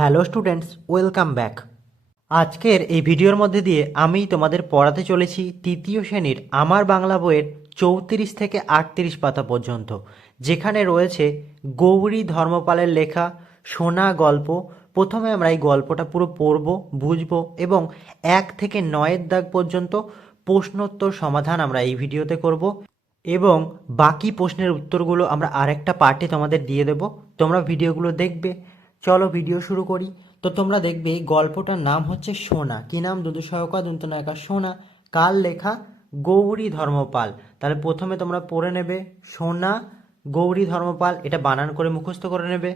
Hello students, welcome back. আজকের এই ভিডিওর মধ্যে দিয়ে আমি তোমাদের পড়াতে চলেছি তৃতীয় শ্রেণির আমার বাংলা বইয়ের চৌত্রিশ থেকে আটত্রিশ পাতা পর্যন্ত, যেখানে রয়েছে গৌরী ধর্মপালের লেখা, সোনা গল্প। প্রথমে আমরা এই গল্পটা পুরো পড়ব, বুঝব এবং এক থেকে নয়ের দাগ পর্যন্ত প্রশ্নোত্তর সমাধান আমরা এই ভিডিওতে করব এবং বাকি প্রশ্নের উত্তরগুলো আমরা আরেকটা পার্টে তোমাদের দিয়ে দেব। তোমরা ভিডিওগুলো দেখবে। চলো ভিডিও শুরু করি। তো তোমরা দেখবে গল্পটার নাম হচ্ছে সোনা। কি নাম? দুদু সহকা দন্তনায়কা সোনা। কার লেখা? গৌরী ধর্মপাল। তাহলে প্রথমে তোমরা পড়ে নেবে, সোনা, গৌরী ধর্মপাল। এটা বানান করে মুখস্থ করে নেবে।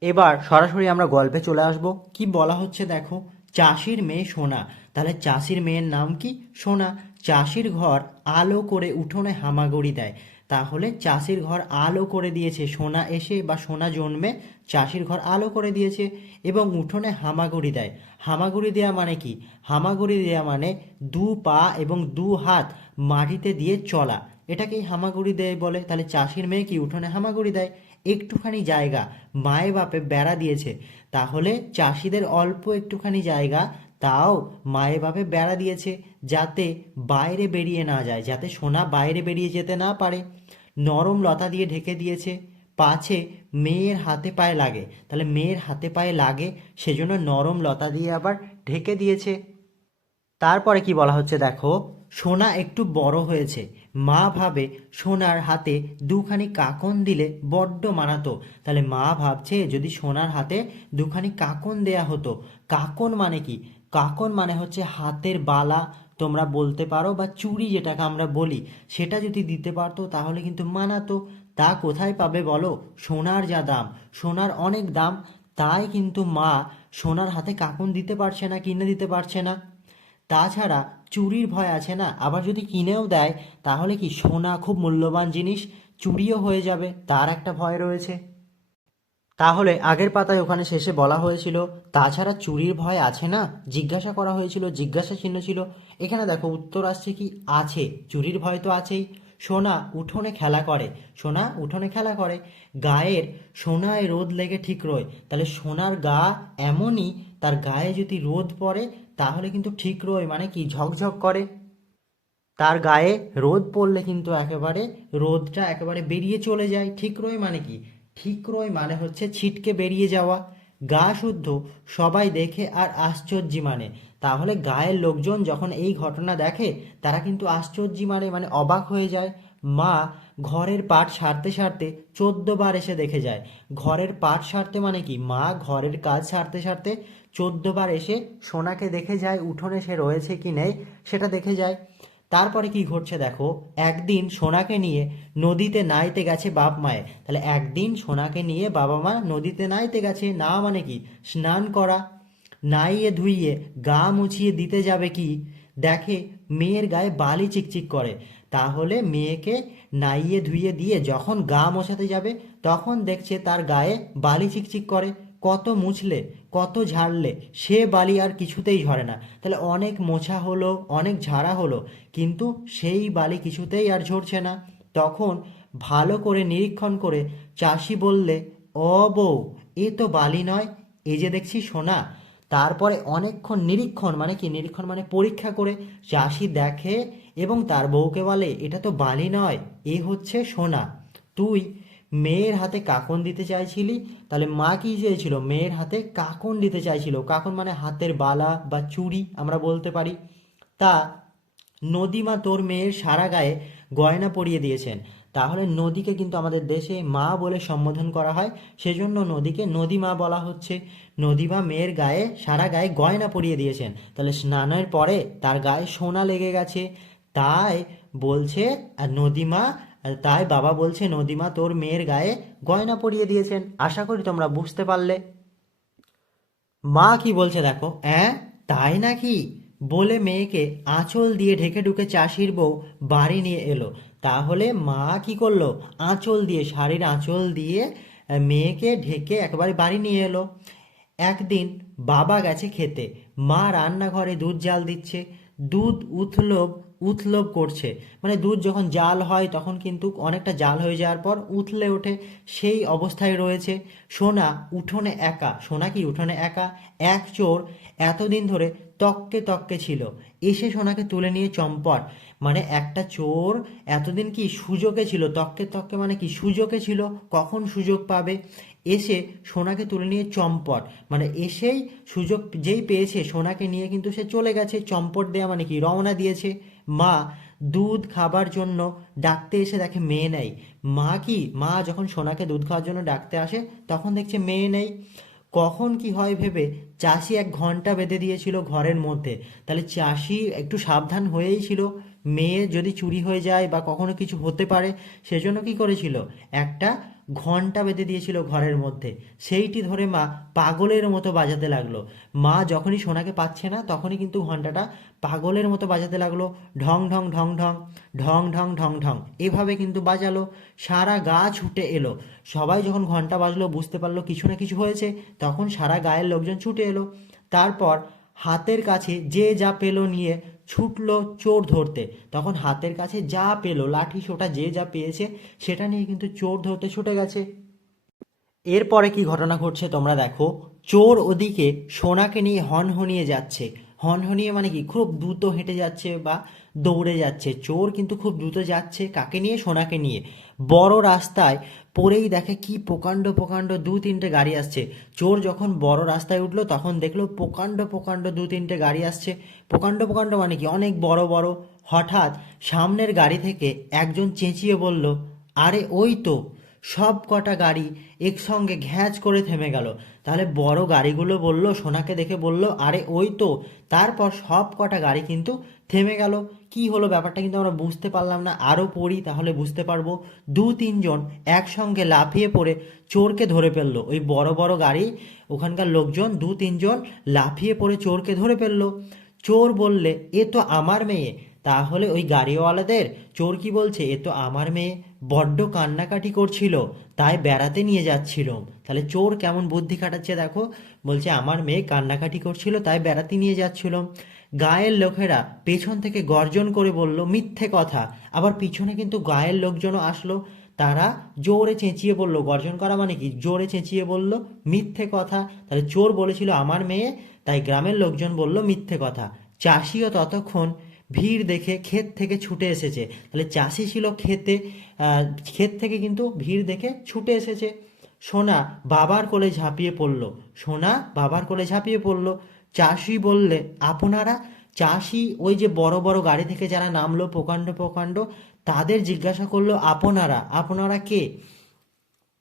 এবার সরাসরি আমরা গল্পে চলে আসব। কি বলা হচ্ছে দেখো? চাষির মেয়ে সোনা। তাহলে চাষির মেয়ের নাম কি? সোনা। চাষির ঘর আলো করে উঠোনে হামাগুড়ি দেয়। তাহলে চাষির ঘর আলো করে দিয়েছে। সোনা এসে বা সোনা জন্মে চাষির ঘর আলো করে দিয়েছে এবং উঠোনে হামাগুড়ি দেয়। হামাগুড়ি দেওয়া মানে কি? হামাগুড়ি দেওয়া মানে দু পা এবং দু হাত মাটিতে দিয়ে চলা। এটাকেই হামাগুড়ি দেয় বলে। তাহলে চাষির মেয়ে কি উঠোনে হামাগুড়ি দেয়? একটুখানি জায়গা, মায়ে বাপে বেড়া দিয়েছে। তাহলে চাষিদের অল্প একটুখানি জায়গা তাও মায়ে বাপে বেড়া দিয়েছে যাতে বাইরে বেরিয়ে না যায়, যাতে সোনা বাইরে বেরিয়ে যেতে না পারে। নরম লতা দিয়ে ঢেকে দিয়েছে। পাছে মেয়ের হাতে পায়ে লাগে। তাহলে মেয়ের হাতে পায়ে লাগে, সেজন্য নরম লতা দিয়ে আবার ঢেকে দিয়েছে। তারপরে কি বলা হচ্ছে দেখো? সোনা একটু বড় হয়েছে। মা ভাবে সোনার হাতে দুখানি কাকন দিলে বড্ড মানাতো। তাহলে মা ভাবছে যদি সোনার হাতে দুখানি কাকন দেয়া হতো, কাকন মানে কি? কাকন মানে হচ্ছে হাতের বালা তোমরা বলতে পারো বা চুড়ি যেটাকে আমরা বলি, সেটা যদি দিতে পারতো তাহলে কিন্তু মানাতো। তা কোথায় পাবে বলো? সোনার যা দাম, সোনার অনেক দাম, তাই কিন্তু মা সোনার হাতে কাকন দিতে পারছে না, কিনে দিতে পারছে না। তাছাড়া চুরির ভয় আছে না? আবার যদি কিনেও দেয়, তাহলে কি সোনা খুব মূল্যবান জিনিস? চুরিও হয়ে যাবে, তার একটা ভয় রয়েছে। তাহলে আগের পাতায় ওখানে শেষে বলা হয়েছিল, তাছাড়া চুরির ভয় আছে না? জিজ্ঞাসা করা হয়েছিল, জিজ্ঞাসা চিহ্ন ছিল। এখানে দেখো, উত্তর আসছে কি? আছে। চুরির ভয় তো আছেই। সোনা উঠোনে খেলা করে। সোনা উঠোনে খেলা করে। গায়ের সোনায় রোদ লেগে ঠিক রয়। তাহলে সোনার গা এমনই, তার গায়ে যদি রোদ পড়ে, তাহলে কিন্তু ঠিক রয়। মানে কি? ঝকঝক করে। তার গায়ে রোদ পড়লে কিন্তু একেবারে রোদটা একেবারে বেরিয়ে চলে যায়। ঠিক রয় মানে কি? ঠিক রয় মানে হচ্ছে ছিটকে বেরিয়ে যাওয়া। গা শুদ্ধ, সবাই দেখে আর আশ্চর্য মানে। তাহলে গায়ের লোকজন যখন এই ঘটনা দেখে, তারা কিন্তু আশ্চর্য মানে মানে অবাক হয়ে যায়। মা ঘরের পাট সারতে সারতে চোদ্দ বার এসে দেখে যায়। ঘরের পাট সারতে মানে কি? মা ঘরের কাজ সারতে সারতে চোদ্দ বার এসে সোনাকে দেখে যায়, উঠোনে সে রয়েছে কি নেই, সেটা দেখে যায়। তারপরে কি ঘটছে দেখো? একদিন সোনাকে নিয়ে নদীতে নাইতে গেছে বাপ মায়ে তাহলে একদিন সোনাকে নিয়ে বাবা মা নদীতে নাইতে গেছে, না মানে কি? স্নান করা, নাইয়ে ধুইয়ে, গা মুছিয়ে দিতে যাবে কি? দেখে মেয়ের গায়ে বালি চিকচিক করে। তাহলে মেয়েকে নাইয়ে ধুইয়ে দিয়ে যখন গা মোছাতে যাবে, তখন দেখছে তার গায়ে বালি চিকচিক করে। কত মুছলে? কত ঝাড়লে? সে বালি আর কিছুতেই ঝরে না। তাহলে অনেক মোছা হলো, অনেক ঝাড়া হলো, কিন্তু সেই বালি কিছুতেই আর ঝরছে না। তখন ভালো করে নিরীক্ষণ করে চাষি বললে, ও বউ, এ তো বালি নয় এ যে দেখছি সোনা। তারপরে অনেকক্ষণ নিরীক্ষণ মানে কি? নিরীক্ষণ মানে পরীক্ষা করে চাষি দেখে এবং তার বউকে বলে, এটা তো বালি নয়, এ হচ্ছে সোনা। তুই মেয়ের হাতে কাকন দিতে চাইছিলি? তাহলে মা কি চেয়েছিল? মেয়ের হাতে কাকন দিতে চাইছিল। কাকন মানে হাতের বালা বা চুড়ি আমরা বলতে পারি। তা নদীমা তোর মেয়ের সারা গায়ে গয়না পরিয়ে দিয়েছেন। তাহলে নদীকে কিন্তু আমাদের দেশে মা বলে সম্বোধন করা হয়। সেজন্য নদীকে নদীমা বলা হচ্ছে। নদীমা মেয়ের গায়ে, সারা গায়ে গয়না পরিয়ে দিয়েছেন। তাহলে স্নানের পরে তার গায়ে সোনা লেগে গেছে। তাই বলছে নদীমা তাই বাবা বলছে, নদীমা, তোর মেয়ের গায়ে গয়না পরিয়ে দিয়েছেন। আশা করি তোমরা বুঝতে পারলে। মা কি বলছে দেখো হ্যাঁ তাই নাকি? বলে মেয়েকে আঁচল দিয়ে ঢেকে ঢুকে চাষির বউ বাড়ি নিয়ে এলো। তাহলে মা কি করল? আঁচল দিয়ে, শাড়ির আঁচল দিয়ে মেয়েকে ঢেকে একবারে বাড়ি নিয়ে এলো। একদিন বাবা গেছে খেতে। মা রান্নাঘরে দুধ জাল দিচ্ছে। দুধ উথল উথলোভ করছে। মানে দুধ যখন জাল হয়, তখন কিন্তু অনেকটা জাল হয়ে যাওয়ার পর উথলে ওঠে, সেই অবস্থায় রয়েছে সোনা উঠোনে একা। সোনা কি উঠোনে একা? এক চোর এতদিন ধরে তককে তককে ছিল। এসে সোনাকে তুলে নিয়ে চম্পট। মানে একটা চোর এতদিন কি সুযোগে ছিল? তককে তককে মানে কি সুযোগে ছিল? কখন সুযোগ পাবে? এসে সোনাকে তুলে নিয়ে চম্পট। মানে এসেই সুযোগ যেই পেয়েছে, সোনাকে নিয়ে কিন্তু সে চলে গেছে। চম্পট দেওয়া মানে কি? রওনা দিয়েছে। মা দুধ খাবার জন্য ডাকতে এসে দেখে মেয়ে নেই। মা কি? মা যখন সোনাকে দুধ খাওয়ার জন্য ডাকতে আসে, তখন দেখছে মেয়ে নেই। কখন কি হয় ভেবে চাষি এক ঘণ্টা বেঁধে দিয়েছিল ঘরের মধ্যে। তাহলে চাষি একটু সাবধান হয়েই ছিল। মেয়ে যদি চুরি হয়ে যায় বা কখনো কিছু হতে পারে, সেজন্য কি করেছিল? একটা ঘণ্টা বেঁধে দিয়েছিল ঘরের মধ্যে। সেইটি ধরে মা পাগলের মতো বাজাতে লাগল। মা যখনই সোনাকে পাচ্ছে না, তখনই কিন্তু ঘন্টাটা পাগলের মতো বাজাতে লাগল। ঢং ঢং ঢং ঢং ঢং ঢং ঢং ঢং। এভাবে কিন্তু বাজালো। সারা গা ছুটে এলো। সবাই যখন ঘণ্টা বাজলো, বুঝতে পারল কিছু না কিছু হয়েছে, তখন সারা গায়ের লোকজন ছুটে এলো। তারপর হাতের কাছে যে যা পেল নিয়ে ছুটলো চোর ধরতে। তখন হাতের কাছে যা পেল, লাঠি, সোটা, যে যা পেয়েছে, সেটা নিয়ে কিন্তু চোর ধরতে ছুটে গেছে। এরপরে কি ঘটনা ঘটছে তোমরা দেখো। চোর ওদিকে সোনাকে নিয়ে হনহনিয়ে যাচ্ছে। হনহনিয়ে মানে কি? খুব দ্রুত হেঁটে যাচ্ছে বা দৌড়ে যাচ্ছে। চোর কিন্তু খুব দ্রুত যাচ্ছে কাকে নিয়ে? সোনাকে নিয়ে। বড় রাস্তায় পরেই দেখে কি প্রকাণ্ড প্রকাণ্ড দু তিনটে গাড়ি আসছে। চোর যখন বড় রাস্তায় উঠল তখন দেখল প্রকাণ্ড প্রকাণ্ড দু তিনটে গাড়ি আসছে। প্রকাণ্ড প্রকাণ্ড মানে কি? অনেক বড় বড়। হঠাৎ সামনের গাড়ি থেকে একজন চেঁচিয়ে বলল, আরে ওই তো সব কটা গাড়ি একসঙ্গে ঘ্যাঁচ করে থেমে গেল। তাহলে বড় গাড়িগুলো বলল, সোনাকে দেখে বলল, আরে ওই তো। তারপর সব কটা গাড়ি কিন্তু থেমে গেল। কি হলো ব্যাপারটা কিন্তু আমরা বুঝতে পারলাম না। আরও পড়ি, তাহলে বুঝতে পারব। দু তিনজন একসঙ্গে লাফিয়ে পড়ে চোরকে ধরে ফেলল। ওই বড় বড় গাড়ি, ওখানকার লোকজন দু তিনজন লাফিয়ে পড়ে চোরকে ধরে ফেলল। চোর বললে, এ তো আমার মেয়ে। তাহলে ওই গাড়িওয়ালাদের চোর কি বলছে? এ তো আমার মেয়ে। বড্ড কান্নাকাটি করছিল, তাই বেড়াতে নিয়ে যাচ্ছিল। তাহলে চোর কেমন বুদ্ধি খাটাচ্ছে দেখো? বলছে, আমার মেয়ে কান্নাকাটি করছিল, তাই বেড়াতে নিয়ে যাচ্ছিল। গায়ের লোকেরা পেছন থেকে গর্জন করে বলল, মিথ্যে কথা। আবার পিছনে কিন্তু গায়ের লোকজনও আসলো। তারা জোরে চেঁচিয়ে বলল, গর্জন করা মানে কি? জোরে চেঁচিয়ে বলল, মিথ্যে কথা। তাহলে চোর বলেছিল, আমার মেয়ে? তাই গ্রামের লোকজন বলল, মিথ্যে কথা। চাষিও ততক্ষণ ভিড় দেখে ক্ষেত থেকে ছুটে এসেছে। তাহলে চাষি ছিল ক্ষেতে ক্ষেত থেকে কিন্তু ভিড় দেখে ছুটে এসেছে। সোনা বাবার কোলে ঝাঁপিয়ে পড়ল। সোনা বাবার কোলে ঝাঁপিয়ে পড়ল। চাষি বললে, আপনারা চাষি, ওই যে বড় বড় গাড়ি থেকে যারা নামলো প্রকাণ্ড প্রকাণ্ড, তাদের জিজ্ঞাসা করল, আপনারা আপনারা কে?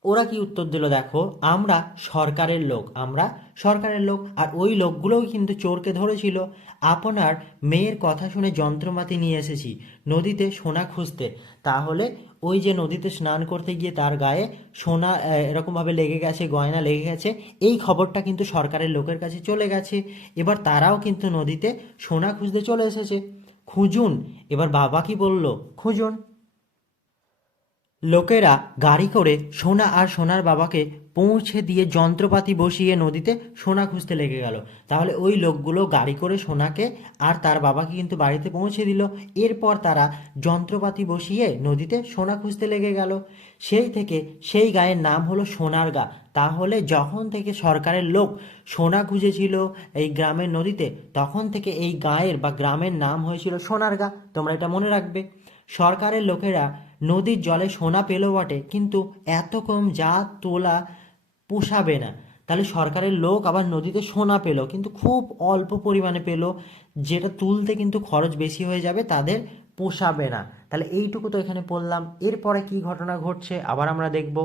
ওরা কি উত্তর দিল, দেখো, আমরা সরকারের লোক, আমরা সরকারের লোক। আর ওই লোকগুলোও কিন্তু চোরকে ধরেছিল। আপনার মেয়ের কথা শুনে যন্ত্রপাতি নিয়ে এসেছি, নদীতে সোনা খুঁজতে। তাহলে ওই যে নদীতে স্নান করতে গিয়ে তার গায়ে সোনা এরকমভাবে লেগে গেছে, গয়না লেগে গেছে, এই খবরটা কিন্তু সরকারের লোকের কাছে চলে গেছে। এবার তারাও কিন্তু নদীতে সোনা খুঁজতে চলে এসেছে। খুঁজুন, এবার বাবা কি বলল? খুঁজুন। লোকেরা গাড়ি করে সোনা আর সোনার বাবাকে পৌঁছে দিয়ে যন্ত্রপাতি বসিয়ে নদীতে সোনা খুঁজতে লেগে গেল। তাহলে ওই লোকগুলো গাড়ি করে সোনাকে আর তার বাবাকে কিন্তু বাড়িতে পৌঁছে দিল। এরপর তারা যন্ত্রপাতি বসিয়ে নদীতে সোনা খুঁজতে লেগে গেল। সেই থেকে সেই গায়ের নাম হলো সোনার গা। তাহলে যখন থেকে সরকারের লোক সোনা খুঁজেছিল এই গ্রামের নদীতে, তখন থেকে এই গায়ের বা গ্রামের নাম হয়েছিল সোনার গা। তোমরা এটা মনে রাখবে। সরকারের লোকেরা নদীর জলে সোনা পেল বটে, কিন্তু এত কম যা তোলা পোষাবে না। তাহলে সরকারের লোক আবার নদীতে সোনা পেল, কিন্তু খুব অল্প পরিমাণে পেল, যেটা তুলতে কিন্তু খরচ বেশি হয়ে যাবে, তাদের পোষাবে না। তাহলে এইটুকু তো এখানে পড়লাম এরপরে কি ঘটনা ঘটছে আবার আমরা দেখব।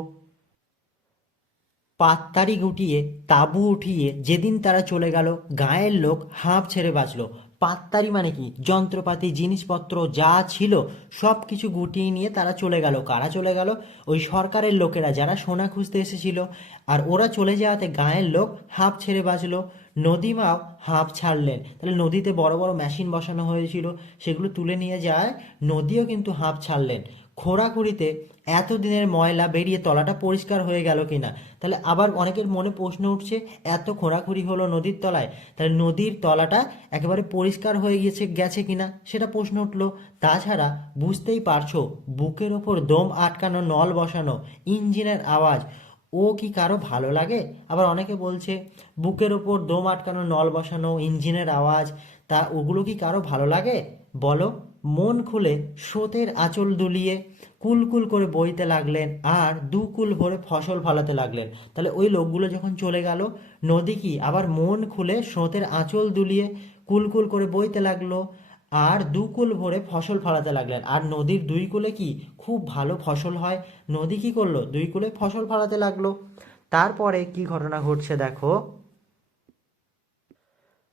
পাত্তারি গুটিয়ে তাঁবু উঠিয়ে যেদিন তারা চলে গেল, গায়ের লোক হাঁপ ছেড়ে বাঁচলো। পাত্তারি মানে কি? যন্ত্রপাতি, জিনিসপত্র যা ছিল সব কিছু গুটিয়ে নিয়ে তারা চলে গেল। কারা চলে গেল? ওই সরকারের লোকেরা যারা সোনা খুঁজতে এসেছিল। আর ওরা চলে যাওয়াতে গায়ের লোক হাঁপ ছেড়ে বাঁচলো। নদীমাও হাঁপ ছাড়লেন। তাহলে নদীতে বড় বড় মেশিন বসানো হয়েছিল। সেগুলো তুলে নিয়ে যায়। নদীও কিন্তু হাঁপ ছাড়লেন। খোঁড়াখুড়িতে এতদিনের ময়লা বেরিয়ে তলাটা পরিষ্কার হয়ে গেল কিনা? তাহলে আবার অনেকের মনে প্রশ্ন উঠছে, এত খোঁড়াখুড়ি হলো নদীর তলায়, তাহলে নদীর তলাটা একেবারে পরিষ্কার হয়ে গেছে গেছে কিনা? সেটা প্রশ্ন উঠল। তাছাড়া বুঝতেই পারছ, বুকের ওপর দম আটকানো, নল বসানো, ইঞ্জিনের আওয়াজ, ও কি কারও ভালো লাগে? আবার অনেকে বলছে, বুকের ওপর দম আটকানো, নল বসানো, ইঞ্জিনের আওয়াজ, তা ওগুলো কি কারও ভালো লাগে? বলো। মন খুলে স্রোতের আঁচল দুলিয়ে কুলকুল করে বইতে লাগলেন আর দু কুল ভরে ফসল ফলাতে লাগলেন। তাহলে ওই লোকগুলো যখন চলে গেল, নদী কি আবার মন খুলে স্রোতের আঁচল দুলিয়ে কুলকুল করে বইতে লাগল আর দু কুল ভরে ফসল ফলাতে লাগলেন? আর নদীর দুই কূলে কি খুব ভালো ফসল হয়? নদী কি করল? দুই কূলে ফসল ফলাতে লাগল। তারপরে কি ঘটনা ঘটছে দেখো?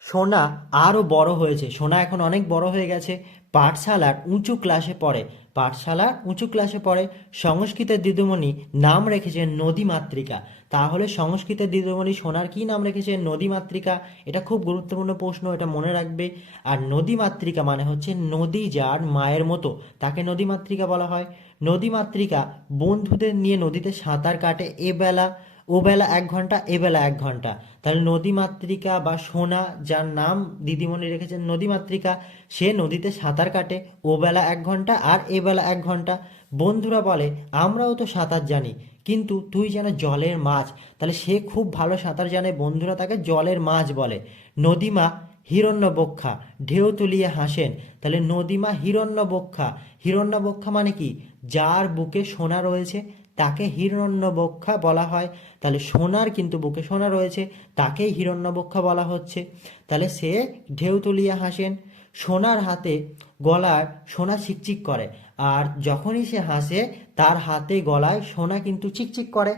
সোনা আরও বড় হয়েছে। সোনা এখন অনেক বড় হয়ে গেছে। পাঠশালার উঁচু ক্লাসে পড়ে। পাঠশালার উঁচু ক্লাসে পড়ে। সংস্কৃতের দিদিমণি নাম রেখেছেন নদী মাতৃকা। তাহলে সংস্কৃতের দিদিমণি সোনার কি নাম রেখেছে নদী মাতৃকা? এটা খুব গুরুত্বপূর্ণ প্রশ্ন, এটা মনে রাখবে। আর নদী মাতৃকা মানে হচ্ছে নদী যার মায়ের মতো। তাকে নদী মাতৃকা বলা হয়। নদী মাতৃকা বন্ধুদের নিয়ে নদীতে সাঁতার কাটে এবেলা। ও বেলা এক ঘণ্টা, এ বেলা এক ঘণ্টা। তাহলে নদী মাতৃকা বা সোনা যার নাম দিদিমণি রেখেছেন নদী মাতৃকা সে নদীতে সাঁতার কাটে, ও বেলা এক ঘণ্টা আর এ বেলা এক ঘণ্টা। বন্ধুরা বলে, আমরাও তো সাঁতার জানি, কিন্তু তুই যেন জলের মাছ। তাহলে সে খুব ভালো সাঁতার জানে, বন্ধুরা তাকে জলের মাছ বলে। নদীমা হিরণ্যবক্ষা, ঢেউ তুলিয়ে হাসেন। তাহলে নদীমা হিরণ্যবক্ষা হিরণ্যবক্ষা মানে কি? যার বুকে সোনা রয়েছে তাকে হিরণ্যবক্ষা বলা হয়। তাহলে সোনার কিন্তু বুকে সোনা রয়েছে, তাকেই হিরণ্যবক্ষা বলা হচ্ছে। তাহলে সে ঢেউ তুলিয়ে হাসেন। সোনার হাতে গলার সোনা চিকচিক করে, আর যখনই সে হাসে, তার হাতে গলায় সোনা কিন্তু চিকচিক করে।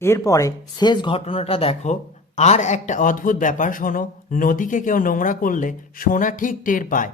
এরপরে শেষ ঘটনাটা দেখো। আর একটা অদ্ভুত ব্যাপার শোনো, নদীকে কেউ নোংরা করলে সোনা ঠিক টের পায়।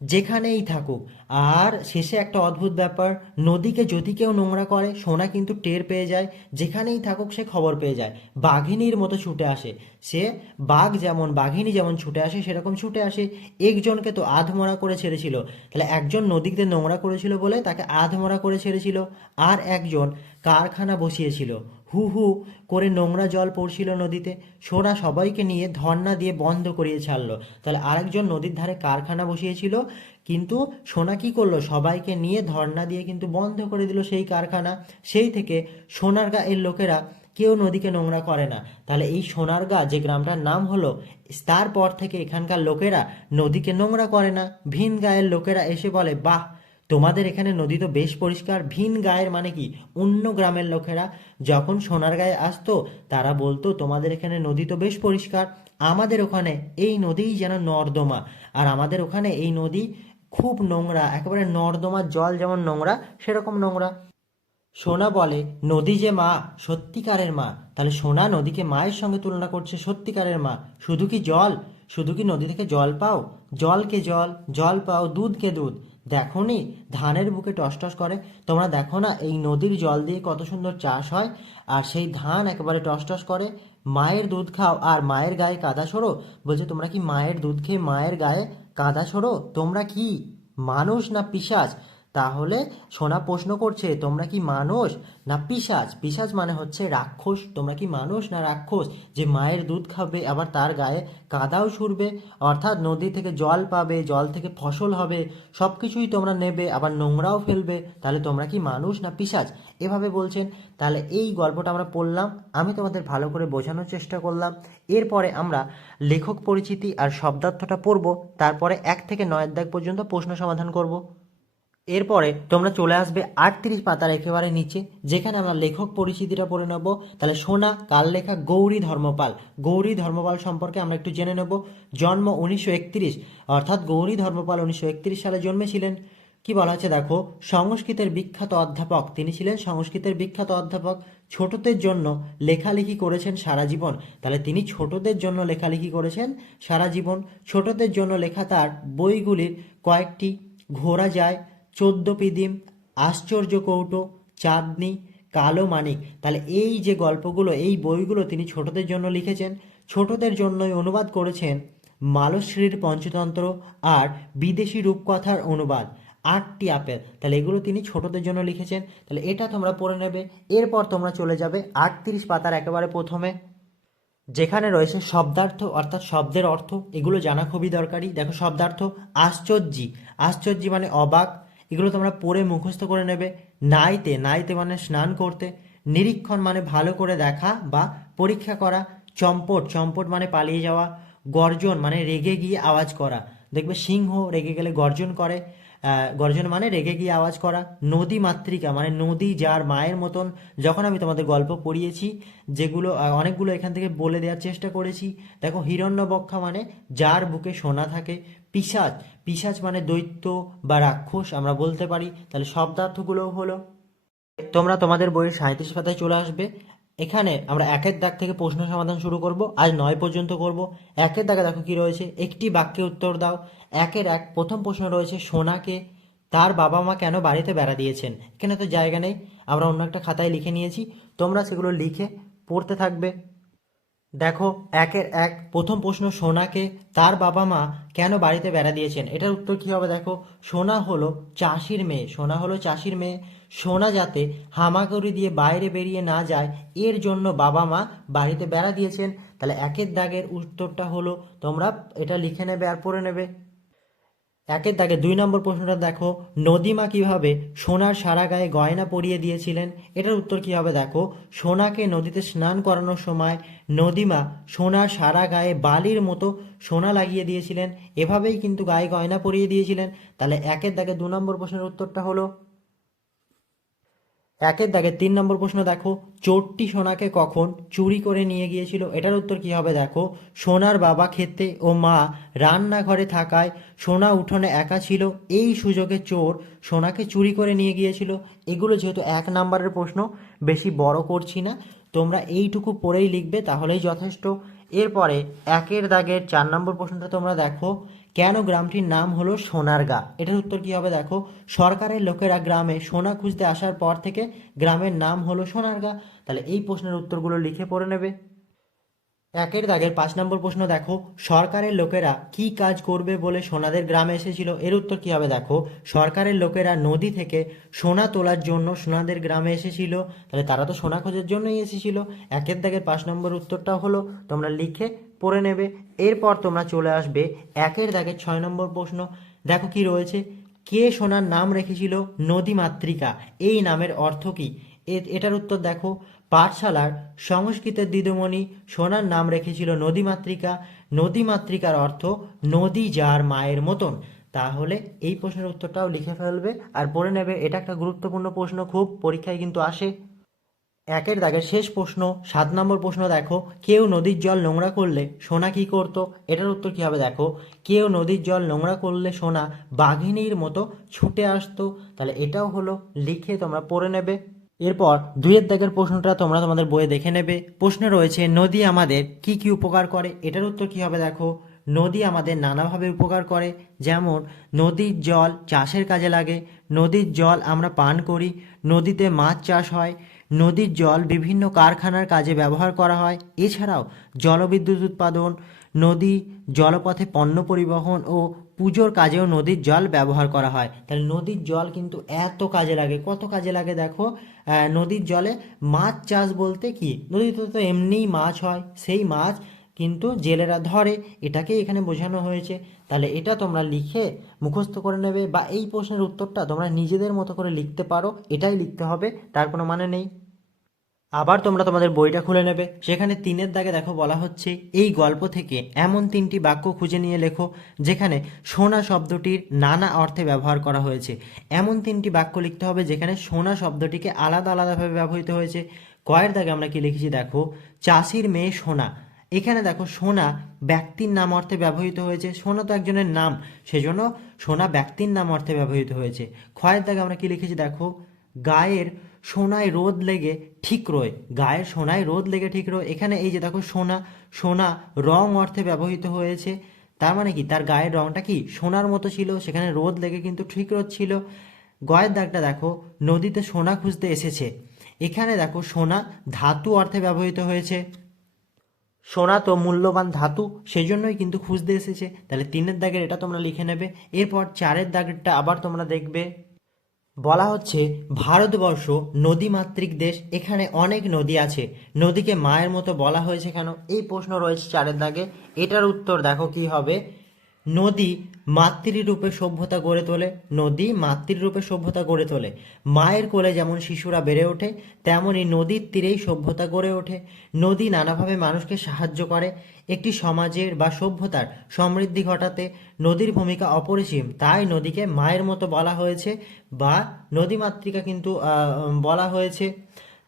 যেখানেই থাকুক। আর শেষে একটা অদ্ভুত ব্যাপার, নদীকে যদি কেউ নোংরা করে, সোনা কিন্তু টের পেয়ে যায়, যেখানেই থাকুক সে খবর পেয়ে যায়। বাঘিনীর মতো ছুটে আসে। সে বাঘ যেমন, বাঘিনী যেমন ছুটে আসে, সেরকম ছুটে আসে। একজনকে তো আধমরা করে ছেড়েছিল। তাহলে একজন নদীতে নোংরা করেছিল বলে তাকে আধমরা করে ছেড়েছিল। আর একজন কারখানা বসিয়েছিল। হু হু করে নোংরা জল পড়ছিল নদীতে। সোনা সবাইকে নিয়ে ধর্না দিয়ে বন্ধ করিয়ে ছাড়লো। তাহলে আরেকজন নদীর ধারে কারখানা বসিয়েছিল। কিন্তু সোনা কি করল? সবাইকে নিয়ে ধর্না দিয়ে কিন্তু বন্ধ করে দিল সেই কারখানা। সেই থেকে সোনার গায়ের লোকেরা কেউ নদীকে নোংরা করে না। তাহলে এই সোনারগা যে গ্রামটার নাম হলো, তারপর থেকে এখানকার লোকেরা নদীকে নোংরা করে না। ভিন গায়ের লোকেরা এসে বলে, বাহ তোমাদের এখানে নদী তো বেশ পরিষ্কার, ভিন গায়ের মানে কি? অন্য গ্রামের লোকেরা যখন সোনার গায়ে আসতো, তারা বলতো, তোমাদের এখানে নদী তো বেশ পরিষ্কার, আমাদের ওখানে এই নদীই যেন নর্দমা। আর আমাদের ওখানে এই নদী খুব নোংরা, একেবারে নর্দমার জল যেমন নোংরা, সেরকম নোংরা। সোনা বলে, নদী যে মা, সত্যিকারের মা। তাহলে সোনা নদীকে মায়ের সঙ্গে তুলনা করছে সত্যিকারের মা। শুধু কি জল? শুধু কি নদী থেকে জল পাও? জলকে জল জল পাও, দুধকে দুধ। দেখো নি, ধানের বুকে টস টস করে। তোমরা দেখো না, এই নদীর জল দিয়ে কত সুন্দর চাষ হয়, আর সেই ধান একেবারে টসটস টস করে। মায়ের দুধ খাও, আর মায়ের গায়ে কাদা ছড়ো বলছে, তোমরা কি মায়ের দুধ খেয়ে মায়ের গায়ে কাদা ছড়ো তোমরা কি মানুষ না পিশাচ? তাহলে সোনা প্রশ্ন করছে, তোমরা কি মানুষ না পিশাচ? পিশাচ মানে হচ্ছে রাক্ষস। তোমরা কি মানুষ না রাক্ষস? যে মায়ের দুধ খাবে, আবার তার গায়ে কাদাও ছুড়বে, অর্থাৎ নদী থেকে জল পাবে, জল থেকে ফসল হবে সব কিছুই তোমরা নেবে, আবার নোংরাও ফেলবে। তাহলে তোমরা কি মানুষ না পিশাচ? এভাবে বলছেন। তাহলে এই গল্পটা আমরা পড়লাম। আমি তোমাদের ভালো করে বোঝানোর চেষ্টা করলাম। এরপরে আমরা লেখক পরিচিতি আর শব্দার্থটা পড়ব। তারপরে এক থেকে নয় দাগ পর্যন্ত প্রশ্ন সমাধান করব। এরপরে তোমরা চলে আসবে আটত্রিশ পাতার একেবারে নিচে, যেখানে আমরা লেখক পরিচিতিটা পড়ে নেব। তাহলে সোনা কাল লেখা গৌরী ধর্মপাল। গৌরী ধর্মপাল সম্পর্কে আমরা একটু জেনে নেব। জন্ম উনিশশো একত্রিশ, অর্থাৎ গৌরী ধর্মপাল উনিশশো একত্রিশ সালে জন্মেছিলেন। কি বলা হচ্ছে দেখো, সংস্কৃতের বিখ্যাত অধ্যাপক। তিনি ছিলেন সংস্কৃতের বিখ্যাত অধ্যাপক। ছোটদের জন্য লেখালেখি করেছেন সারা জীবন। তাহলে তিনি ছোটদের জন্য লেখালেখি করেছেন সারা জীবন। ছোটদের জন্য লেখা তার বইগুলির কয়েকটি ঘোরা যায়। চোদ্দ পিদিম, আশ্চর্য কৌটো, চাঁদনি, কালো মানিক তাহলে এই যে গল্পগুলো, এই বইগুলো তিনি ছোটদের জন্য লিখেছেন, ছোটদের জন্যই অনুবাদ করেছেন মালশ্রীর পঞ্চতন্ত্র আর বিদেশি রূপকথার অনুবাদ, আটটি আপেল। তাহলে এগুলো তিনি ছোটদের জন্য লিখেছেন। তাহলে এটা তোমরা পড়ে নেবে। এরপর তোমরা চলে যাবে আটত্রিশ পাতার একেবারে প্রথমে, যেখানে রয়েছে শব্দার্থ, অর্থাৎ শব্দের অর্থ। এগুলো জানা খুবই দরকারি। দেখো শব্দার্থ আশ্চর্যি আশ্চর্যি মানে অবাক এগুলো তোমরা পরে মুখস্থ করে নেবে। নাইতে নাইতে মানে স্নান করতে, নিরীক্ষণ মানে ভালো করে দেখা বা পরীক্ষা করা, চম্পট চম্পট মানে পালিয়ে যাওয়া, গর্জন মানে রেগে গিয়ে আওয়াজ করা। দেখবে সিংহ রেগে গেলে গর্জন করে গর্জন মানে রেগে গিয়ে আওয়াজ করা, নদী মাতৃকা মানে নদী যার মায়ের মতন। যখন আমি তোমাদের গল্প পড়িয়েছি, যেগুলো অনেকগুলো এখান থেকে বলে দেওয়ার চেষ্টা করেছি, দেখো হিরণ্যবক্ষা মানে যার বুকে সোনা থাকে। পিশাচ পিশাচ মানে দৈত্য বা রাক্ষস আমরা বলতে পারি। তাহলে শব্দার্থগুলোও হলো। তোমরা তোমাদের বইয়ের সাঁত্রিশ পাতায় চলে আসবে। এখানে আমরা একের দাগ থেকে প্রশ্ন সমাধান শুরু করব, আজ নয় পর্যন্ত করব। একের দাগে দেখো কি রয়েছে? একটি বাক্যে উত্তর দাও। একের এক প্রথম প্রশ্ন রয়েছে, সোনাকে তার বাবা মা কেন বাড়িতে বেড়া দিয়েছেন? এখানে তো জায়গা নেই, আমরা অন্য একটা খাতায় লিখে নিয়েছি। তোমরা সেগুলো লিখে পড়তে থাকবে। দেখো, একের এক প্রথম প্রশ্ন, সোনাকে তার বাবা মা কেন বাড়িতে বেড়া দিয়েছেন? এটার উত্তর কী হবে দেখো? সোনা হলো চাষির মেয়ে। সোনা হলো চাষির মেয়ে। সোনা যাতে হামাগুড়ি দিয়ে বাইরে বেরিয়ে না যায়, এর জন্য বাবা মা বাড়িতে বেড়া দিয়েছেন। তাহলে একের দাগের উত্তরটা হলো, তোমরা এটা লিখে নেবে আর পড়ে নেবে। একের দাগে দুই নম্বর প্রশ্নটা দেখো নদীমা কীভাবে সোনার সারা গায়ে গয়না পরিয়ে দিয়েছিলেন? এটার উত্তর কি হবে দেখো, সোনাকে নদীতে স্নান করানোর সময় নদীমা সোনার সারা গায়ে বালির মতো সোনা লাগিয়ে দিয়েছিলেন। এভাবেই কিন্তু গায়ে গয়না পরিয়ে দিয়েছিলেন। তাহলে একের দাগে দু নম্বর প্রশ্নের উত্তরটা হলো একের দাগে তিন নম্বর প্রশ্ন দেখো, চোরটি সোনাকে কখন চুরি করে নিয়ে গিয়েছিল? এটার উত্তর কি হবে দেখো? সোনার বাবা খেতে ও মা রান্নাঘরে থাকায় সোনা উঠোনে একা ছিল, এই সুযোগে চোর সোনাকে চুরি করে নিয়ে গিয়েছিল। এগুলো যেহেতু এক নাম্বারের প্রশ্ন, বেশি বড় করছি না, তোমরা এইটুকু পড়েই লিখবে, তাহলেই যথেষ্ট। এরপরে একের দাগের চার নম্বর প্রশ্নটা তোমরা দেখো, কেন গ্রামটির নাম হলো সোনারগা? এটার উত্তর কী হবে দেখো, সরকারের লোকেরা গ্রামে সোনা খুঁজতে আসার পর থেকে গ্রামের নাম হলো সোনারগা। তাহলে এই প্রশ্নের উত্তরগুলো লিখে পড়ে নেবে। একের দাগের পাঁচ নম্বর প্রশ্ন দেখো, সরকারের লোকেরা কি কাজ করবে বলে সোনাদের গ্রামে এসেছিল? এর উত্তর কি হবে দেখো, সরকারের লোকেরা নদী থেকে সোনা তোলার জন্য সোনাদের গ্রামে এসেছিল। তাহলে তারা তো সোনা খোঁজার জন্যই এসেছিল। একের দাগের পাঁচ নম্বর উত্তরটা হলো, তোমরা লিখে পড়ে নেবে। এরপর তোমরা চলে আসবে একের দাগের ছয় নম্বর প্রশ্ন। দেখো কি রয়েছে, কে সোনার নাম রেখেছিল নদী মাতৃকা? এই নামের অর্থ কি? এটার উত্তর দেখো পাঠশালার সংস্কৃতের দিদিমণি সোনার নাম রেখেছিল নদীমাতৃকা। নদীমাতৃকার অর্থ নদী যার মায়ের মতন। তাহলে এই প্রশ্নের উত্তরটাও লিখে ফেলবে আর পড়ে নেবে। এটা একটা গুরুত্বপূর্ণ প্রশ্ন, খুব পরীক্ষায় কিন্তু আসে। একের দাগের শেষ প্রশ্ন, সাত নম্বর প্রশ্ন দেখো, কেউ নদীর জল নোংরা করলে সোনা কি করতো? এটার উত্তর কি হবে দেখো, কেউ নদীর জল নোংরা করলে সোনা বাঘিনীর মতো ছুটে আসতো। তাহলে এটাও হলো, লিখে তোমরা পড়ে নেবে। এরপর দুইয়ের দাগের প্রশ্নটা তোমরা তোমাদের বইয়ে দেখে নেবে। প্রশ্ন রয়েছে, নদী আমাদের কি কি উপকার করে? এটার উত্তর কি হবে দেখো? নদী আমাদের নানাভাবে উপকার করে। যেমন, নদীর জল চাষের কাজে লাগে। নদীর জল আমরা পান করি। নদীতে মাছ চাষ হয়। নদীর জল বিভিন্ন কারখানার কাজে ব্যবহার করা হয়। এছাড়াও জলবিদ্যুৎ উৎপাদন, নদী জলপথে পণ্য পরিবহন ও পুজোর কাজেও নদীর জল ব্যবহার করা হয়। তাহলে নদীর জল কিন্তু এত কাজে লাগে, কত কাজে লাগে দেখো? নদীর জলে মাছ চাষ বলতে কি? নদীতে তো এমনিই মাছ হয়, সেই মাছ কিন্তু জেলেরা ধরে, এটাকে এখানে বোঝানো হয়েছে। তাহলে এটা তোমরা লিখে মুখস্থ করে নেবে বা এই প্রশ্নের উত্তরটা তোমরা নিজেদের মতো করে লিখতে পারো, এটাই লিখতে হবে, তার কোনো মানে নেই। আবার তোমরা তোমাদের বইটা খুলে নেবে। সেখানে তিনের দাগে দেখো বলা হচ্ছে, এই গল্প থেকে এমন তিনটি বাক্য খুঁজে নিয়ে লেখো, যেখানে সোনা শব্দটির নানা অর্থে ব্যবহার করা হয়েছে। এমন তিনটি বাক্য লিখতে হবে যেখানে সোনা শব্দটিকে আলাদা আলাদাভাবে ব্যবহৃত হয়েছে। কয়ের দাগে আমরা কি লিখেছি দেখো? চাষির মেয়ে সোনা। এখানে দেখো, সোনা ব্যক্তির নাম অর্থে ব্যবহৃত হয়েছে। সোনা তো একজনের নাম, সেজন্য সোনা ব্যক্তির নাম অর্থে ব্যবহৃত হয়েছে। ক্ষয়ের দাগে আমরা কি লিখেছি দেখো? গায়ের সোনায় রোদ লেগে ঠিক রয় গায়ের সোনায় রোদ লেগে ঠিক রয়। এখানে এই যে দেখো সোনা সোনা রং অর্থে ব্যবহৃত হয়েছে। তার মানে কি? তার গায়ের রংটা কি? সোনার মতো ছিল, সেখানে রোদ লেগে কিন্তু ঠিক রোদ ছিল। গয়ের দাগটা দেখো, নদীতে সোনা খুঁজতে এসেছে। এখানে দেখো সোনা ধাতু অর্থে ব্যবহৃত হয়েছে। সোনা তো মূল্যবান ধাতু সেই জন্যই কিন্তু খুঁজতে এসেছে। তাহলে তিনের দাগের এটা তোমরা লিখে নেবে। এরপর চারের দাগেরটা আবার তোমরা দেখবে। বলা হচ্ছে ভারতবর্ষ নদীমাতৃক দেশ। এখানে অনেক নদী আছে। নদীকে মায়ের মতো বলা হয়েছে কেন? এই প্রশ্ন রয়েছে চারের দাগে। এটার উত্তর দেখো কি হবে। নদী মাতৃরূপে সভ্যতা গড়ে তোলে, নদী মাতৃরূপে সভ্যতা গড়ে তোলে। মায়ের কোলে যেমন শিশুরা বেড়ে ওঠে তেমনই নদীর তীরেই সভ্যতা গড়ে ওঠে। নদী নানাভাবে মানুষকে সাহায্য করে। একটি সমাজের বা সভ্যতার সমৃদ্ধি ঘটাতে নদীর ভূমিকা অপরিসীম। তাই নদীকে মায়ের মতো বলা হয়েছে বা নদীমাতৃকা কিন্তু বলা হয়েছে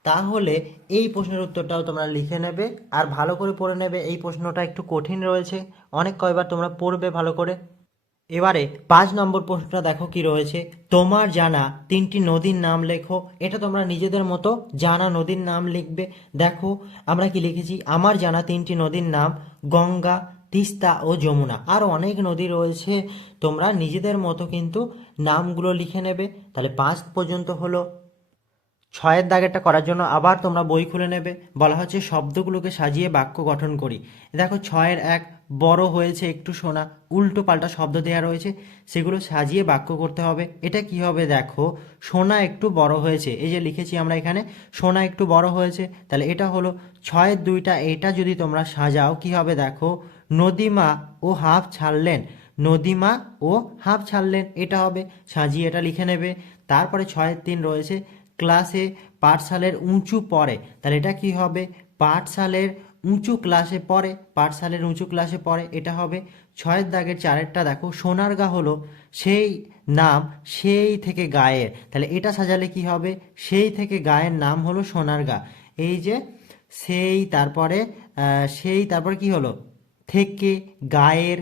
তাহলে এই প্রশ্নের উত্তরটাও তোমরা লিখে নেবে আর ভালো করে পড়ে নেবে এই প্রশ্নটা একটু কঠিন রয়েছে। অনেক কয়বার তোমরা পড়বে ভালো করে। এবারে পাঁচ নম্বর প্রশ্নটা দেখো কি রয়েছে। তোমার জানা তিনটি নদীর নাম লেখো। এটা তোমরা নিজেদের মতো জানা নদীর নাম লিখবে। দেখো, আমরা কি লিখেছি? আমার জানা তিনটি নদীর নাম গঙ্গা, তিস্তা ও যমুনা। আর অনেক নদী রয়েছে। তোমরা নিজেদের মতো কিন্তু নামগুলো লিখে নেবে। তাহলে পাঁচ পর্যন্ত হলো। ছয়ের দাগেরটা করার জন্য আবার তোমরা বই খুলে নেবে। বলা হচ্ছে, শব্দগুলোকে সাজিয়ে বাক্য গঠন করি। দেখো, ছয়ের এক বড় হয়েছে একটু শোনা উল্টো পাল্টা শব্দ দেওয়া রয়েছে, সেগুলো সাজিয়ে বাক্য করতে হবে। এটা কি হবে? দেখো, সোনা একটু বড় হয়েছে। এই যে লিখেছি আমরা এখানে, সোনা একটু বড় হয়েছে। তাহলে এটা হলো, ছয়ের দুইটা, এটা যদি তোমরা সাজাও, কি হবে? দেখো, নদীমা ও হাফ ছাড়লেন, নদীমা ও হাফ ছাড়লেন, এটা হবে। সাজিয়ে এটা লিখে নেবে। তারপরে ছয়ের তিন রয়েছে ক্লাসে পাঠশালের উঁচু পড়ে, তাহলে এটা কি হবে? পাঠশালের উঁচু ক্লাসে পড়ে, পাঠশালের উঁচু ক্লাসে পড়ে, এটা হবে ছয়ের দাগের চারেরটা, দেখো সোনারগা হলো সেই নাম সেই থেকে গায়ের, তাহলে এটা সাজালে কি হবে? সেই থেকে গায়ের নাম হলো সোনারগা। এই যে সেই, তারপরে সেই, তারপর কি হলো? থেকে গায়ের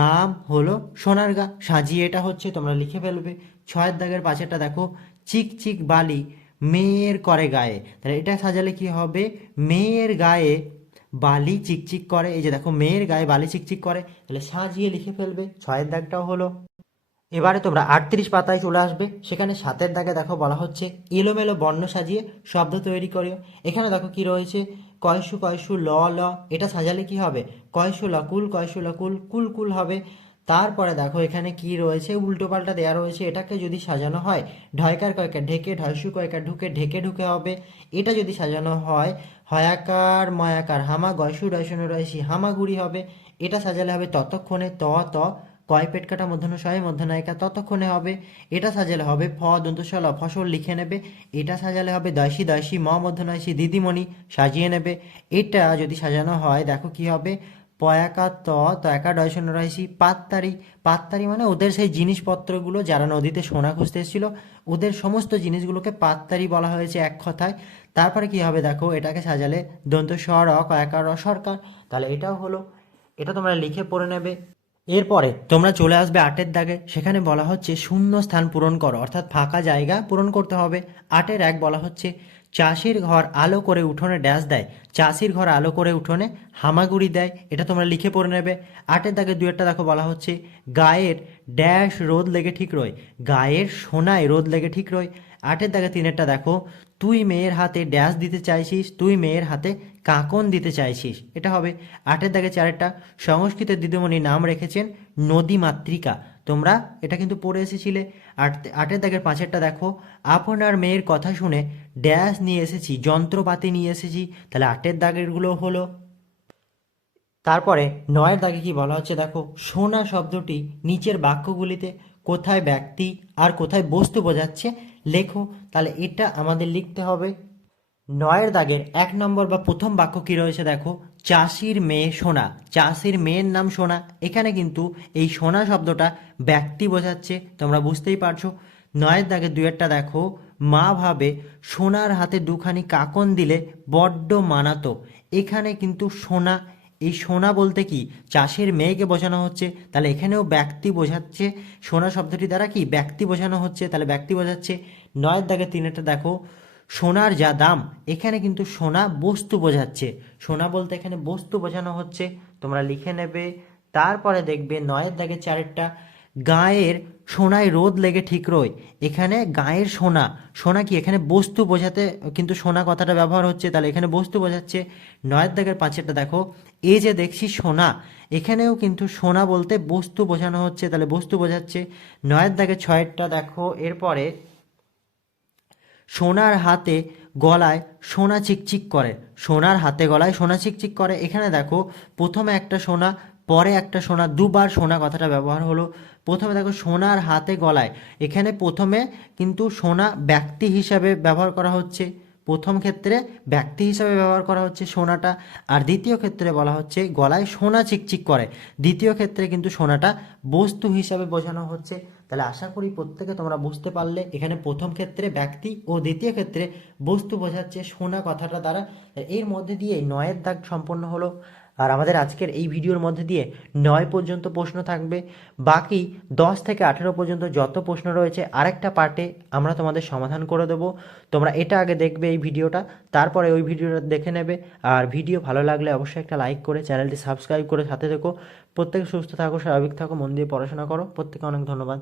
নাম হলো সোনারগা। সাজিয়ে এটা হচ্ছে, তোমরা লিখে ফেলবে। ছয়ের দাগের পাশেরটা দেখো চিক চিক বালি মেয়ের করে গায়ে। তাহলে এটা সাজালে কি হবে? মেয়ের গায়ে বালি চিকচিক করে। এই যে দেখো, মেয়ের গায়ে বালি চিকচিক করে। তাহলে সাজিয়ে লিখে ফেলবে। ছয়ের দাগটাও হলো। এবারে তোমরা আটত্রিশ পাতায় চলে আসবে। সেখানে সাতের দাগে দেখো বলা হচ্ছে, এলোমেলো বর্ণ সাজিয়ে শব্দ তৈরি করিও। এখানে দেখো কি রয়েছে? কয়সু কয়সু ল ল। এটা সাজালে কি হবে? কয়সু লকুল কয়সু লকুল, কুল কুল হবে। তারপরে দেখো এখানে কি রয়েছে? উল্টো পাল্টা দেওয়া রয়েছে, এটাকে যদি সাজানো হয়, ঢয়কার কয়কার ঢেকে, ঢয়সু কয়কার ঢুকে, ঢেকে ঢুকে হবে। এটা যদি সাজানো হয়, হয়াকার, ময়াকার, হামা, গয়সু ডয়সু রয়সি হামাগুড়ি হবে। এটা সাজালে হবে ততক্ষণে ত ত, কয় পেট কাটা মধ্যন সয় মধ্যনায়িকা ততক্ষণে হবে। এটা সাজালে হবে ফ, দন্তশল, ফসল লিখে নেবে। এটা সাজালে হবে দয়সী দয়সী, ম মধ্যনয়সী দিদিমণি সাজিয়ে নেবে। এটা যদি সাজানো হয়, দেখো কি হবে। পয়াকা ত তয়াকা ডয়সন রয়সী পাত্তারি পাত্তারি মানে ওদের সেই জিনিসপত্রগুলো যারা নদীতে সোনা খুঁজতে এসেছিল, ওদের সমস্ত জিনিসগুলোকে পাত্তারি বলা হয়েছে এক কথায়। তারপরে কি হবে দেখো, এটাকে সাজালে দন্ত স র কয়াকা র সরকার, তাহলে এটাও হলো। এটা তোমরা লিখে পড়ে নেবে। এরপরে তোমরা চলে আসবে আটের দাগে, সেখানে বলা হচ্ছে শূন্য স্থান পূরণ করো, অর্থাৎ ফাঁকা জায়গা পূরণ করতে হবে। আটের এক বলা হচ্ছে চাষির ঘর আলো করে উঠোনে ড্যাশ দেয়, চাষির ঘর আলো করে উঠোনে হামাগুড়ি দেয়, এটা তোমরা লিখে পড়ে নেবে। আটের দাগে দু একটা দেখো বলা হচ্ছে, গায়ের ড্যাশ রোদ লেগে ঠিক রয়, গায়ের সোনায় রোদ লেগে ঠিক রয়। আটের দাগে তিনেরটা দেখো, তুই মেয়ের হাতে ড্যাশ দিতে চাইছিস, তুই মেয়ের হাতে কাঁকন দিতে চাইছিস, এটা হবে। আটের দাগে চারেরটা, সংস্কৃতের দিদিমণি নাম রেখেছেন নদী মাতৃকা তোমরা এটা কিন্তু পড়ে এসেছিলে। আট আটের দাগের পাঁচেরটা দেখো, আপনার মেয়ের কথা শুনে ড্যাশ নিয়ে এসেছি, যন্ত্রপাতি নিয়ে এসেছি। তাহলে আটের দাগেরগুলো হলো। তারপরে নয়ের দাগে কি বলা হচ্ছে দেখো, সোনা শব্দটি নিচের বাক্যগুলিতে কোথায় ব্যক্তি আর কোথায় বস্তু বোঝাচ্ছে, লেখো। তাহলে এটা আমাদের লিখতে হবে। নয়ের দাগের এক নম্বর বা প্রথম বাক্য কি রয়েছে দেখো চাষির মেয়ে সোনা। চাষির মেয়ের নাম সোনা। এখানে কিন্তু এই সোনা শব্দটা ব্যক্তি বোঝাচ্ছে, তোমরা বুঝতেই পারছ। নয়ের দাগে দুয়েরটা দেখো। মা ভাবে, সোনার হাতে দুখানি কাকন দিলে বড্ড মানাতো। এখানে কিন্তু সোনা, এই সোনা বলতে কি? চাষের মেয়েকে বোঝানো হচ্ছে। তাহলে এখানেও ব্যক্তি বোঝাচ্ছে। সোনা শব্দটি দ্বারা কি? ব্যক্তি বোঝানো হচ্ছে। তাহলে ব্যক্তি বোঝাচ্ছে। নয়ের দাগে তিনেরটা দেখো। সোনার যা দাম, এখানে কিন্তু সোনা বস্তু বোঝাচ্ছে। সোনা বলতে এখানে বস্তু বোঝানো হচ্ছে, তোমরা লিখে নেবে। তারপরে দেখবে নয়ের দাগে চারেরটা, গায়ের সোনায় রোদ লেগে ঠিক রয়। এখানে গায়ের সোনা সোনা কি? এখানে বস্তু বোঝাতে কিন্তু সোনা কথাটা ব্যবহার হচ্ছে, তাহলে এখানে বস্তু বোঝাচ্ছে। নয়ের দাগের পাঁচেরটা দেখো এ যে দেখছি সোনা, এখানেও কিন্তু সোনা বলতে বস্তু বোঝানো হচ্ছে, তাহলে বস্তু বোঝাচ্ছে। নয়ের দাগের ছয়েরটা দেখো, এরপরে সোনার হাতে গলায় সোনা চিকচিক করে। সোনার হাতে গলায় সোনা চিকচিক করে। এখানে দেখো, প্রথমে একটা সোনা, পরে একটা সোনা, দুবার সোনা কথাটা ব্যবহার হলো। প্রথমে দেখো, সোনার হাতে গলায়। এখানে প্রথমে কিন্তু সোনা ব্যক্তি হিসাবে ব্যবহার করা হচ্ছে। প্রথম ক্ষেত্রে ব্যক্তি হিসাবে ব্যবহার করা হচ্ছে সোনাটা। আর দ্বিতীয় ক্ষেত্রে বলা হচ্ছে গলায় সোনা চিকচিক করে। দ্বিতীয় ক্ষেত্রে কিন্তু সোনাটা বস্তু হিসাবে বোঝানো হচ্ছে। তাহলে আশা করি প্রত্যেকে তোমরা বুঝতে পারলে। এখানে প্রথম ক্ষেত্রে ব্যক্তি ও দ্বিতীয় ক্ষেত্রে বস্তু বোঝাচ্ছে শোনা কথাটা দ্বারা। এর মধ্যে দিয়ে নয়ের দাগ সম্পন্ন হলো। আর আমাদের আজকের এই ভিডিওর মধ্যে দিয়ে নয় পর্যন্ত প্রশ্ন থাকবে। বাকি দশ থেকে আঠেরো পর্যন্ত যত প্রশ্ন রয়েছে আরেকটা পার্টে আমরা তোমাদের সমাধান করে দেবো। তোমরা এটা আগে দেখবে এই ভিডিওটা, তারপরে ওই ভিডিওটা দেখে নেবে। আর ভিডিও ভালো লাগলে অবশ্যই একটা লাইক করে চ্যানেলটি সাবস্ক্রাইব করে সাথে থেকো। প্রত্যেকে সুস্থ থাকো, স্বাভাবিক থাকো, মন দিয়ে পড়াশোনা করো। প্রত্যেকে অনেক ধন্যবাদ।